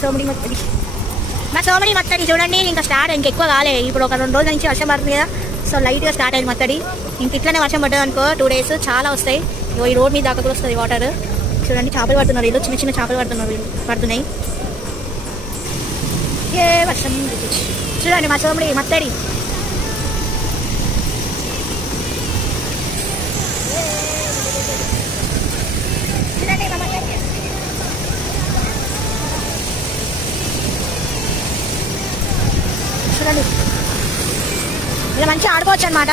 సోమడి మత్తడి చూడండి, ఇంకా స్టార్ట్ ఇంకెక్కువ కాలే. ఇప్పుడు ఒక 2 రోజుల నుంచి వర్షం పడుతుంది కదా, సో లైట్గా స్టార్ట్ అయింది మత్తడి. ఇంక ఇట్లనే వర్షం పడ్డది అనుకో 2 days చాలా వస్తాయి. ఈ రోడ్ మీద దాకా కూడా వస్తుంది వాటర్. చూడండి చేపలు పడుతున్నారు వీళ్ళు, చిన్న చిన్న చేపలు పడుతున్నాయి. ఏ వర్షం చూడండి మా సోమడి మత్తడి. చూడండి ఇలా మంచిగా ఆడుకోవచ్చు అనమాట.